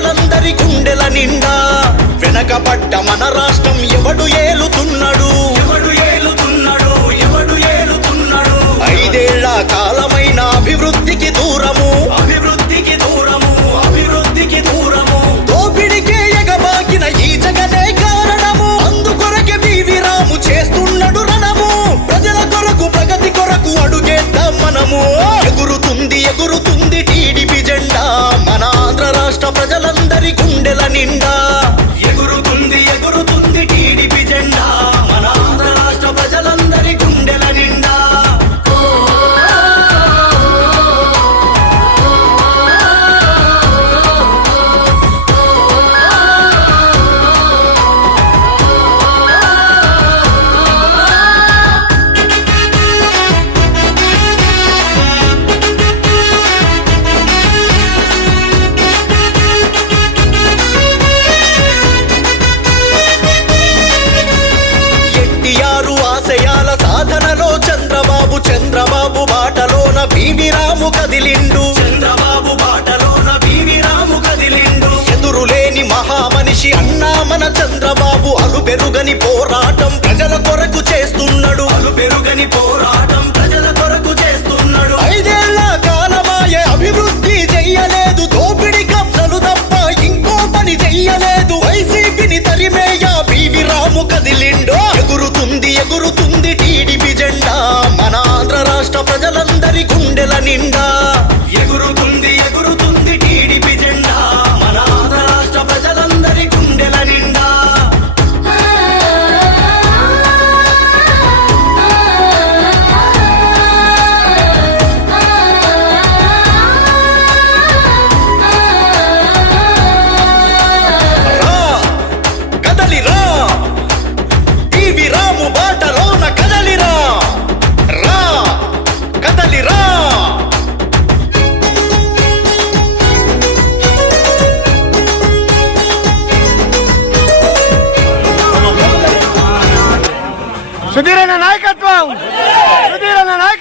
ప్రజలందరి గుండెల నిండా వెనక పట్ట మన రాష్ట్రం ఎవడు ఏలుతున్నాడు? ఎవడు ఏ చంద్రబాబు బాటలోన బీవి రాము కదిలిండు. చంద్రబాబు బాటలోన బీవి రాము కదిలిండు. ఎదురులేని మహామనిషి అన్నా మన చంద్రబాబు అలుపెరుగని పోరాటం ప్రజల కొరకు చేస్తున్నాడు. అలుపెరుగని పోరాటం ప్రజలందరి గుండెల నిండా సుధీరన్న నాయకత్వం! సుధీరన్న నాయకత్వం!